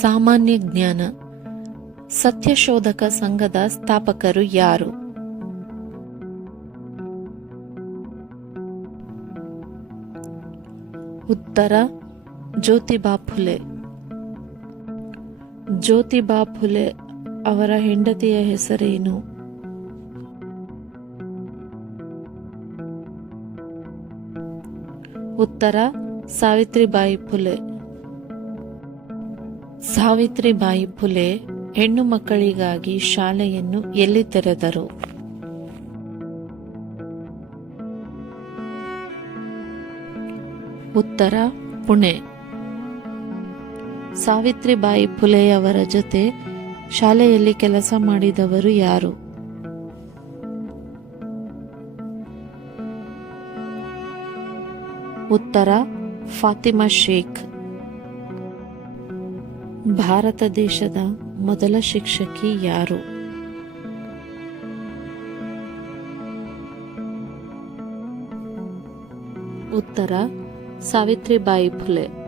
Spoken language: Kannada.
ಸಾಮಾನ್ಯ ಜ್ಞಾನ. ಸತ್ಯಶೋಧಕ ಸಂಘದ ಸ್ಥಾಪಕರು ಯಾರು? ಉತ್ತರ ಜ್ಯೋತಿಬಾ ಫುಲೆ. ಜ್ಯೋತಿಬಾ ಫುಲೆ ಅವರ ಹೆಂಡತಿಯ ಹೆಸರೇನು? ಉತ್ತರ ಸಾವಿತ್ರಿಬಾಯಿ ಫುಲೆ. ಸಾವಿತ್ರಿಬಾಯಿ ಫುಲೆ ಹೆಣ್ಣು ಮಕ್ಕಳಿಗಾಗಿ ಶಾಲೆಯನ್ನು ಎಲ್ಲಿ ತೆರೆದರು? ಉತ್ತರ ಪುಣೆ. ಸಾವಿತ್ರಿಬಾಯಿ ಫುಲೆಯವರ ಜೊತೆ ಶಾಲೆಯಲ್ಲಿ ಕೆಲಸ ಮಾಡಿದವರು ಯಾರು? ಉತ್ತರ ಫಾತಿಮಾ ಶೇಖ್. ಭಾರತ ದೇಶದ ಮೊದಲ ಶಿಕ್ಷಕಿ ಯಾರು? ಉತ್ತರ ಸಾವಿತ್ರಿಬಾಯಿ ಫುಲೆ.